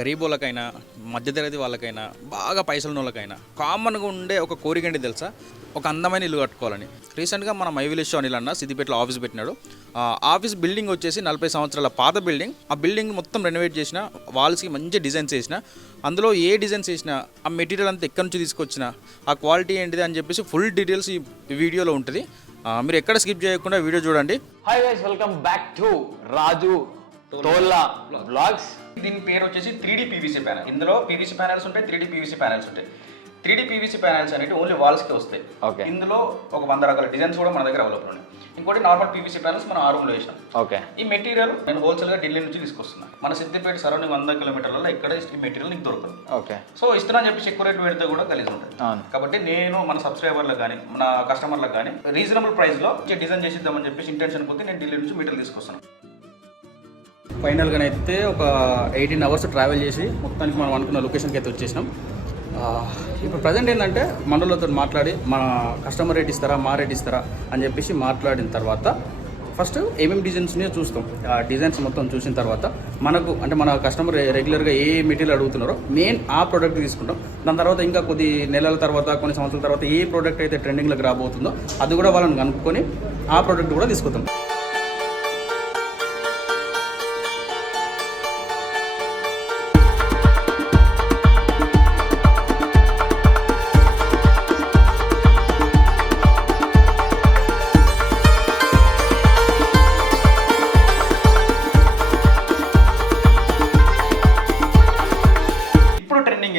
గరీబులకైనా మధ్యతరగతి వాళ్ళకైనా బాగా పైసలు వాళ్ళకైనా కామన్గా ఉండే ఒక కోరిక ఏంటి తెలుసా? ఒక అందమైన ఇల్లు కట్టుకోవాలని. రీసెంట్గా మన మైవిలేష్ అనిల్ అన్న సిద్దిపేటలో ఆఫీస్ పెట్టినాడు. ఆఫీస్ బిల్డింగ్ వచ్చేసి 40 సంవత్సరాల పాత బిల్డింగ్. ఆ బిల్డింగ్ మొత్తం రెనోవేట్ చేసిన, వాల్స్కి మంచి డిజైన్స్ వేసిన, అందులో ఏ డిజైన్స్ వేసినా ఆ మెటీరియల్ అంతా ఎక్కడి నుంచి తీసుకొచ్చినా ఆ క్వాలిటీ ఏంటిది అని చెప్పేసి ఫుల్ డీటెయిల్స్ ఈ వీడియోలో ఉంటుంది. మీరు ఎక్కడ స్కిప్ చేయకుండా వీడియో చూడండి. Hi guys, welcome back to Raju Tholla vlogs. దీని పేరు వచ్చేసి 3D PVC ప్యానల్. ఇందులో PVC ప్యానల్స్ ఉంటాయి, 3D PVC ప్యానల్స్ ఉంటాయి. 3D PVC ప్యానల్స్ అనేవి ఓన్లీ వాల్స్కి వస్తాయి. ఓకే. ఇందులో ఒక 100 రకాల డిజైన్స్ కూడా మన దగ్గర అవైలబుల్ ఉన్నాయి. ఇంకోటి నార్మల్ PVC ప్యానల్స్ మనం ఆ రూమ్లో వేసినాం. ఓకే. ఈ మెటీరియల్ నేను హోల్సేల్గా ఢిల్లీ నుంచి తీసుకొస్తున్నాను. మన సిద్దిపేట సరౌండింగ్ 100 కిలోమీటర్లలో ఇక్కడ ఈ మెటీరియల్ నీకు దొరకదు. ఓకే. సో ఇస్తున్నా చెప్పి ఎక్కువ రేట్ పెడితే కూడా కలిసి ఉంటుంది. కాబట్టి నేను మన సబ్స్క్రైబర్లకు కానీ మన కస్టమర్లకు కానీ రీజనబుల్ ప్రైస్లో డిజైన్ చేసిద్దామని చెప్పేసి ఇంటెన్షన్ కొద్ది నేను ఢిల్లీ నుంచి మెటీరియల్ తీసుకొస్తున్నాను. ఫైనల్గా అయితే ఒక 18 అవర్స్ ట్రావెల్ చేసి మొత్తానికి మనం అనుకున్న లొకేషన్కి అయితే వచ్చేసినాం. ఇప్పుడు ప్రజెంట్ ఏంటంటే మండలతో మాట్లాడి మన కస్టమర్ రేట్ ఇస్తారా, మా రేట్ ఇస్తారా అని చెప్పేసి మాట్లాడిన తర్వాత ఫస్ట్ ఏమేమి డిజైన్స్ని చూస్తాం. ఆ డిజైన్స్ మొత్తం చూసిన తర్వాత మనకు అంటే మన కస్టమర్ రెగ్యులర్గా ఏ మెటీరియల్ అడుగుతున్నారో మెయిన్ ఆ ప్రోడక్ట్ తీసుకుంటాం. దాని తర్వాత ఇంకా కొద్ది నెలల తర్వాత కొన్ని సంవత్సరాల తర్వాత ఏ ప్రోడక్ట్ అయితే ట్రెండింగ్లోకి రాబోతుందో అది కూడా వాళ్ళని కనుక్కొని ఆ ప్రోడక్ట్ కూడా తీసుకుంటాం.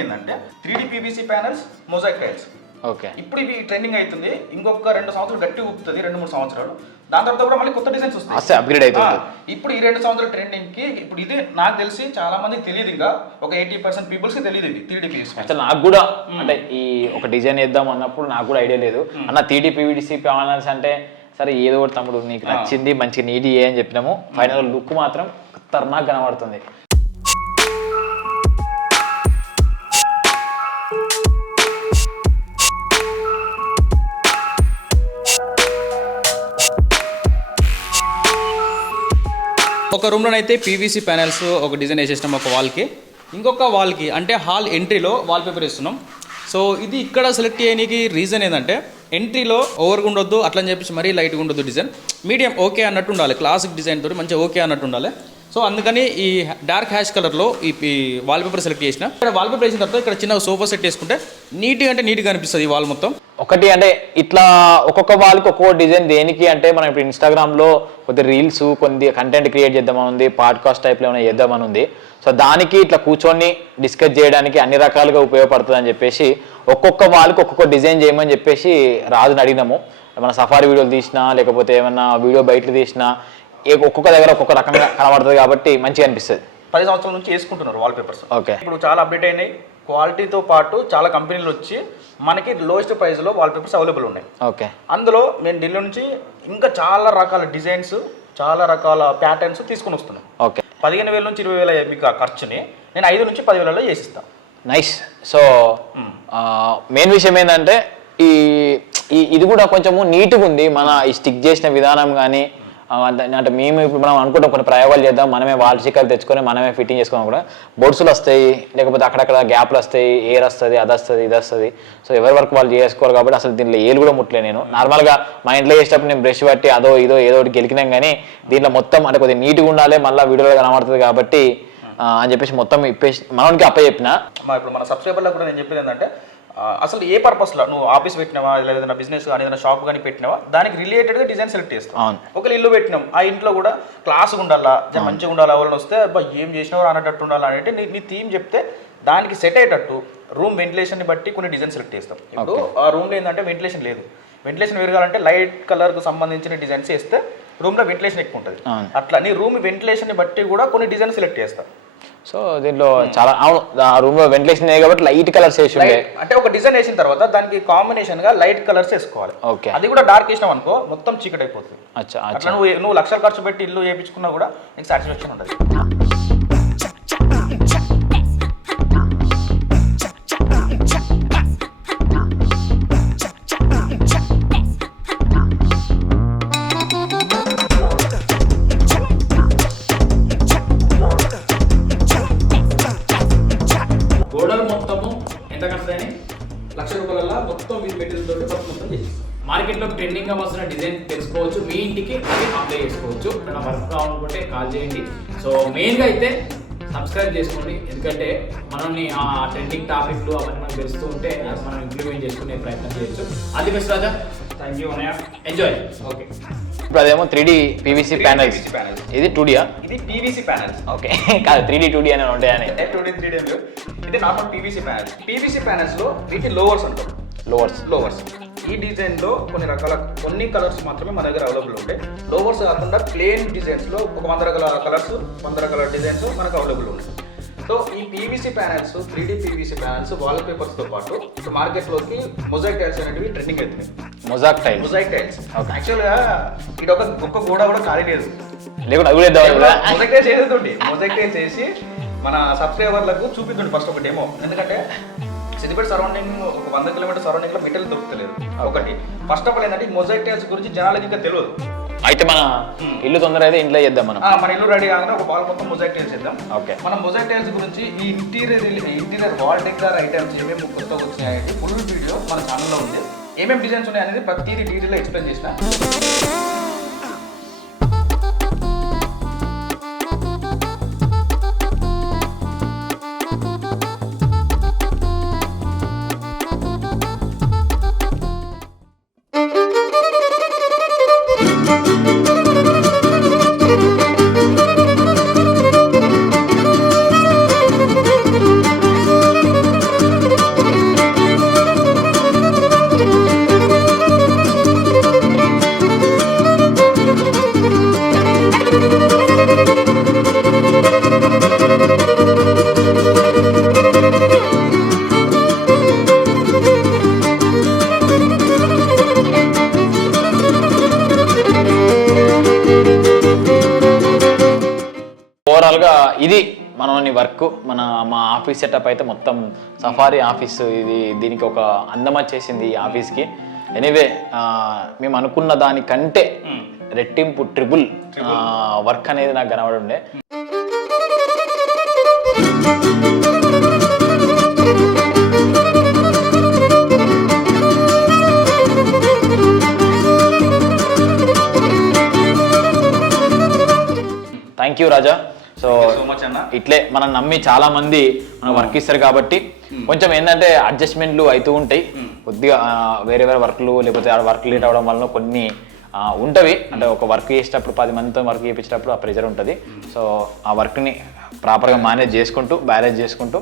ఏంటంటే 3D PVC panels, mosaic tiles. Okay. ఇప్పుడు ఇవి ట్రెండింగ్ అవుతుంది. ఇంకొక 2 సంవత్సరాలు గట్టి ఊపుతుంది, 2-3 సంవత్సరాలు. దాని తర్వాత కూడా మళ్ళీ కొత్త డిజైన్స్ వస్తాయి, అప్గ్రేడ్ అవుతుంది. ఇప్పుడు ఈ 2 సంవత్సరాల ట్రెండింగ్ కి ఇప్పుడు ఇది నాకు తెలిసి చాలా మందికి తెలియదు. ఇంకా ఒక 80% పీపుల్స్ కి తెలియదు ఇది 3D PVC. అసలు నాకు కూడా అంటే ఈ ఒక డిజైన్ వేద్దాం అన్నప్పుడు నాకు కూడా ఐడియా లేదు. అన్న 3D PVC ప్యానల్స్ అంటే సరే ఏదో ఒకటి తమ్ముడు నీకు నచ్చింది మంచిగా నీట్ అని చెప్పినాము. ఫైనల్ లుక్ మాత్రం ఖతర్నాక్ కనబడుతుంది. ఒక రూమ్లోనైతే PVC ప్యానల్స్ ఒక డిజైన్ వేసేసినాం ఒక వాల్కి. ఇంకొక వాల్కి అంటే హాల్ ఎంట్రీలో వాల్ పేపర్ వేస్తున్నాం. సో ఇది ఇక్కడ సెలెక్ట్ చేయడానికి రీజన్ ఏంటంటే ఎంట్రీలో ఓవర్గా ఉండొద్దు, అట్లని చెప్పేసి మరీ లైట్గా ఉండొద్దు, డిజైన్ మీడియం ఓకే అన్నట్టు ఉండాలి. క్లాసిక్ డిజైన్ తోటి మంచిగా ఓకే అన్నట్టు ఉండాలి. సో అందుకని ఈ డార్క్ హ్యాష్ కలర్లో ఈ వాల్ పేపర్ సెలెక్ట్ చేసిన. ఇక్కడ వాల్ పేపర్ వేసిన తర్వాత ఇక్కడ చిన్న సోఫా సెట్ వేసుకుంటే నీట్గా అనిపిస్తుంది ఈ వాల్ మొత్తం. ఒకటి అంటే ఇట్లా ఒక్కొక్క వాళ్ళకి ఒక్కొక్క డిజైన్ దేనికి అంటే మనం ఇప్పుడు ఇన్స్టాగ్రామ్లో కొద్ది రీల్స్ కొన్ని కంటెంట్ క్రియేట్ చేద్దామని ఉంది, పాడ్కాస్ట్ టైప్లో ఏమైనా చేద్దామని ఉంది. సో దానికి ఇట్లా కూర్చొని డిస్కస్ చేయడానికి అన్ని రకాలుగా ఉపయోగపడుతుంది అని చెప్పేసి ఒక్కొక్క వాళ్ళకి ఒక్కొక్క డిజైన్ చేయమని చెప్పేసి రాజుని అడిగినాము. మన సఫారీ వీడియోలు తీసినా లేకపోతే ఏమన్నా వీడియో బయటలు తీసినా ఒక్కొక్క దగ్గర ఒక్కొక్క రకంగా కనబడుతుంది కాబట్టి మంచిగా అనిపిస్తుంది. 10 సంవత్సరాల నుంచి వేసుకుంటున్నారు వాల్ పేపర్స్. ఓకే. ఇప్పుడు చాలా అప్డేట్ అయినాయి. క్వాలిటీతో పాటు చాలా కంపెనీలు వచ్చి మనకి లోయెస్ట్ ప్రైస్లో వాల్ పేపర్స్ అవైలబుల్ ఉన్నాయి. ఓకే. అందులో నేను ఢిల్లీ నుంచి ఇంకా చాలా రకాల డిజైన్స్, చాలా రకాల ప్యాటర్న్స్ తీసుకుని వస్తున్నాను. ఓకే. 15,000 నుంచి 20,000 మీకు ఆ ఖర్చుని నేను 5 నుంచి 10,000 చేసిస్తాను. నైస్. సో మెయిన్ విషయం ఏంటంటే ఇది కూడా కొంచెము నీట్గా ఉంది. మన ఈ స్టిక్ చేసిన విధానం కానీ అంటే మేము ఇప్పుడు మనం అనుకుంటాం కొన్ని ప్రయోగాలు చేద్దాం, మనమే వాల్ స్టిక్కర్లు తెచ్చుకొని మనమే ఫిట్టింగ్ చేసుకున్నాం కూడా బొడ్సులు వస్తాయి, లేకపోతే అక్కడక్కడ గ్యాప్లు వస్తాయి, ఎయిర్ వస్తుంది, అది వస్తుంది, ఇది వస్తుంది. సో ఎవరి వరకు వాళ్ళు చేసుకోరు కాబట్టి అసలు దీంట్లో ఏలు కూడా ముట్టలే. నేను నార్మల్గా మా ఇంట్లో చేసేటప్పుడు నేను బ్రష్ పట్టి అదో ఇదో ఏదో ఒకటి గెలికినాం, కానీ దీంట్లో మొత్తం అంటే కొద్దిగా నీట్గా ఉండాలి, మళ్ళీ వీడియోలో కనబడుతుంది కాబట్టి అని చెప్పేసి మొత్తం ఇప్పేసి మనకి అప్ప చెప్పిన. ఇప్పుడు మన సబ్స్క్రైబర్లకు కూడా నేను చెప్పేది ఏంటంటే అసలు ఏ పర్పస్లో నువ్వు ఆఫీస్ పెట్టినావా లేదా ఏదైనా బిజినెస్ కానీ ఏదైనా షాప్ కానీ పెట్టినావా దానికి రిలేటెడ్గా డిజైన్ సెలెక్ట్ చేస్తాం. ఒకవేళ ఇల్లు పెట్టినాం, ఆ ఇంట్లో కూడా క్లాస్గా ఉండాలా, మంచిగా ఉండాలా, ఎవరైనా వస్తే అబ్బా ఏం చేసినావు అనేటట్టు ఉండాలా అంటే నీ థీమ్ చెప్తే దానికి సెట్ అయ్యేటట్టు రూమ్ వెంటిలేషన్ని బట్టి కొన్ని డిజైన్ సెలెక్ట్ చేస్తాం. ఇప్పుడు ఆ రూమ్లో ఏంటంటే వెంటిలేషన్ లేదు, వెంటిలేషన్ పెరగాలంటే లైట్ కలర్కు సంబంధించిన డిజైన్స్ వేస్తే రూమ్లో వెంటిలేషన్ ఎక్కువ ఉంటుంది. అట్లా నీ రూమ్ వెంటిలేషన్ని బట్టి కూడా కొన్ని డిజైన్ సెలెక్ట్ చేస్తాం. సో దీంట్లో చాలా రూమ్ లో వెంటిలేషన్ కాబట్టి లైట్ కలర్స్ వేసి అంటే ఒక డిజైన్ వేసిన తర్వాత దానికి కాంబినేషన్ గా లైట్ కలర్స్ వేసుకోవాలి. ఓకే. అది కూడా డార్క్ వేసినాం అనుకో మొత్తం చీకటి అయిపోతుంది. అట్లా నువ్వు లక్షలు ఖర్చు పెట్టి ఇల్లు వేయించుకున్నా కూడా నీకు సాటిస్ఫాక్షన్ ఉండదు. ట్రెండింగ్ గా వస్తున్న డిజైన్ తెలుసుకోవచ్చు, మీ ఇంటికి అప్లై చేసుకోవచ్చు. వర్క్ కావాలనుకుంటే కాల్ చేయండి. సో మెయిన్ గా అయితే సబ్స్క్రైబ్ చేసుకోండి, ఎందుకంటే మనల్ని ఆ ట్రెండింగ్ టాపిక్లు అవన్నీ మనకు తెలుస్తూ ఉంటే మనం ఇంప్లిమెంట్ చేసుకునే ప్రయత్నం చేయొచ్చు. All the best Raja. Thank you అన్నయ్య. ఎంజాయ్. ఓకే, ఇప్పుడు అదేమో 3D PVC ప్యానల్స్, ఇది 2Dయా? ఇది పీవీసీ ప్యానల్స్. ఓకే, కాదు 3D 2D అని ఉంటాయని. 2D 3D ఇది normal PVC panels. PVC panels లో వీటి లోవర్స్ అంటాం. లోవర్స్ ఈ డిజైన్ లో కొన్ని కలర్స్ మాత్రమే మన దగ్గర అవైలబుల్ ఉంటాయి. లోవర్స్ కాకుండా ప్లేన్ డిజైన్స్ లో ఒక 100 రకాల కలర్స్, 100 రకాల డిజైన్స్ మనకు అవైలబుల్ ఉన్నాయి. సో ఈ PVC panels, 3D PVC panels wall papers తో పాటు ఇప్పుడు మార్కెట్ లోకి మొజాయిక్ టైల్స్ అనేవి ట్రెండింగ్ అవుతున్నాయి. మొజాయిక్ టైల్స్ యాక్చువల్ గా ఇది ఒక్క గోడ కూడా ఖాళీ లేదు, లేకుంటే మొజాయిక్ టైల్స్ చేసేదండి. మొజాయిక్ టైల్స్ చేసి మన సబ్స్క్రైబర్లకు చూపిద్దండి ఫస్ట్ ఒక డెమో. ఎందుకంటే సిద్దిపేట సరౌండింగ్ ఒక 100 కిలోమీటర్ సరౌండింగ్ లో మెటీరియల్ దొరుకుతలేదు. ఒకటి ఫస్ట్ ఆఫ్ ఆల్ ఏంటంటే ఈ మొజాయిక్ టైల్స్ గురించి జనాలకి ఇంకా తెలియదు. అయితే మన ఇల్లు తొందర అయితే ఇంట్లో చేద్దాం మనం. మన ఇల్లు రెడీ కాగానే ఒక బాల్ మొత్తం మొజాయిక్ టైల్స్ చేద్దాం. ఓకే, మనం మొజాయిక్ టైల్స్ గురించి ఈ ఇంటీరియర్ వాల్ డెకర్ ఐటమ్స్ ఏమేమి కొత్తగా వచ్చినాయి ఫుల్ వీడియో మన ఛానల్లో ఉంది. ఏమేమి డిజైన్స్ ఉన్నాయి అనేది ప్రతిదీ డీటెయిల్గా ఎక్స్ప్లెయిన్ చేసిన. ఓవరాల్గా ఇది మనని వర్క్, మా ఆఫీస్ సెటప్ అయితే మొత్తం సఫారీ ఆఫీస్. దీనికి ఒక అందం వచ్చేసింది ఈ ఆఫీస్కి. ఎనీవే మేము అనుకున్న దానికంటే రెట్టింపు ట్రిపుల్ వర్క్ అనేది నాకు కనబడుండే. Thank you Raja. సో ఇట్లే మనం నమ్మి చాలా మంది మన వర్క్ ఇస్తారు కాబట్టి కొంచెం ఏంటంటే అడ్జస్ట్మెంట్లు అవుతూ ఉంటాయి కొద్దిగా. వేరే వర్క్లు లేకపోతే వర్క్ లేట్ అవడం వల్ల కొన్ని ఉంటవి. అంటే ఒక వర్క్ చేసేటప్పుడు 10 మందితో వర్క్ చేయించేటప్పుడు ఆ ప్రెజర్ ఉంటుంది. సో ఆ వర్క్ని ప్రాపర్గా మేనేజ్ చేసుకుంటూ బ్యాలెన్స్ చేసుకుంటూ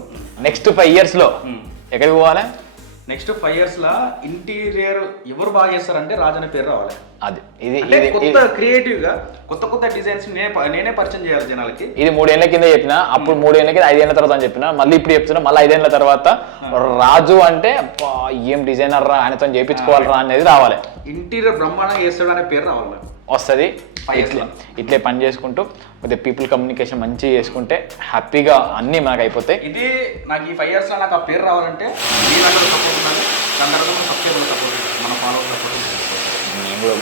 నెక్స్ట్ 5 yearsలో ఎక్కడికి పోవాలి? నెక్స్ట్ 5 years లా ఇంటీరియర్ ఎవరు బాగా చేస్తారంటే రాజు అనే పేరు రావాలి. అది ఇది కొత్త క్రియేటివ్ గా కొత్త డిజైన్స్ నేనే పరిచయం చేయాలి జనాలకి. ఇది 3 ఏళ్ల కింద చెప్పిన, అప్పుడు 3 ఏళ్ల కింద 5 ఏళ్ల తర్వాత అని చెప్పిన, మళ్ళీ ఇప్పుడు చెప్తున్నా మళ్ళీ 5 ఏళ్ల తర్వాత రాజు అంటే ఏం డిజైనర్ రా, ఆయనతో చేయించుకోవాలరా అనేది రావాలి. ఇంటీరియర్ బ్రహ్మాండంగా చేస్తాడు అనే పేరు రావాలి వస్తుంది. ఇట్లే పని చేసుకుంటూ కొద్దిగా పీపుల్ కమ్యూనికేషన్ మంచిగా చేసుకుంటే హ్యాపీగా అన్నీ మనకు అయిపోతాయి. ఇది నాకు ఈ 5 yearsలో నాకు ఆ పేరు రావాలంటే మీరందరూ సపోర్ట్ ఉండాలి, దాని తర్వాత సబ్స్క్రైబర్ సపోర్ట్, మన ఫాలోవర్ సపోర్ట్. నేను కూడా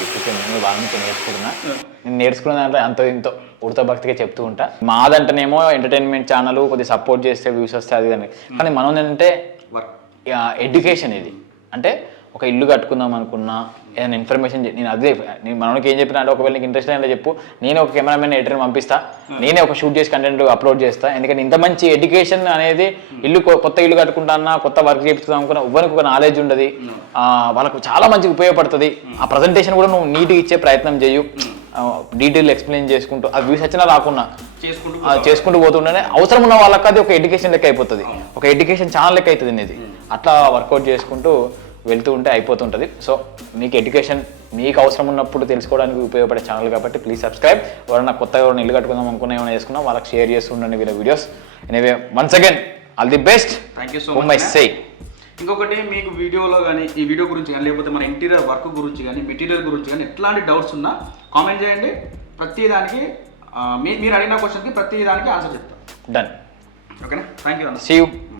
బాగా నుంచి నేర్చుకుంటున్నా. నేను నేర్చుకున్న దాంట్లో అంత ఇంతో ఉడత భక్తిగా చెప్తూ ఉంటా. మాదంటేనేమో ఎంటర్టైన్మెంట్ ఛానల్ కొద్దిగా సపోర్ట్ చేస్తే వ్యూస్ వస్తే అది అని. కానీ మనం ఏంటంటే ఎడ్యుకేషన్. ఇది అంటే ఒక ఇల్లు కట్టుకుందాం అనుకున్నా ఏదైనా ఇన్ఫర్మేషన్ నేను మనకి ఏం చెప్పినా అంటే ఒకవేళ నీకు ఇంట్రెస్ట్ అయినా చెప్పు, నేనే ఒక కెమెరామెన్ ఎడిటర్ని పంపిస్తా, నేనే ఒక షూట్ చేసి కంటెంట్ అప్లోడ్ చేస్తా. ఎందుకంటే ఇంత మంచి ఎడ్యుకేషన్ అనేది కొత్త ఇల్లు కట్టుకుంటా కొత్త వర్క్ చేయించుకుందాం అనుకున్నా ఎవరికి ఒక నాలెడ్జ్ ఉండదు, వాళ్ళకు చాలా మంచిగా ఉపయోగపడుతుంది. ఆ ప్రజెంటేషన్ కూడా నువ్వు నీట్గా ఇచ్చే ప్రయత్నం చేయు, డీటెయిల్ ఎక్స్ప్లెయిన్ చేసుకుంటూ అది వ్యూస్ వచ్చినా రాకున్నా చేసుకుంటూ పోతుండే అవసరం ఉన్న వాళ్ళకి అది ఒక ఎడ్యుకేషన్ లెక్క అయిపోతుంది, ఒక ఎడ్యుకేషన్ ఛానల్ లెక్క అవుతుంది అనేది. అట్లా వర్కౌట్ చేసుకుంటూ వెళ్తూ ఉంటే అయిపోతుంటుంది. సో మీకు ఎడ్యుకేషన్ మీకు అవసరం ఉన్నప్పుడు తెలుసుకోవడానికి ఉపయోగపడే ఛానల్ కాబట్టి ప్లీజ్ సబ్స్క్రైబ్. ఎవరైనా కొత్తగా ఎవరైనా ఇల్లు కట్టుకుందాం అనుకున్నా ఏమైనా చేసుకున్నా వాళ్ళకి షేర్ చేస్తూ ఉండండి వీళ్ళ videos. Anyway once again all the best. Thank you so much. ఇంకొకటి మీకు వీడియోలో కానీ ఈ వీడియో గురించి కానీ లేకపోతే మన ఇంటీరియర్ వర్క్ గురించి కానీ మెటీరియల్ గురించి కానీ ఎట్లాంటి డౌట్స్ ఉన్నా కామెంట్ చేయండి. ప్రతి దానికి మీరు అడిగిన క్వశ్చన్కి ప్రతి దానికి ఆన్సర్ చెప్తాను. డన్. ఓకేనా? Thank you. See you.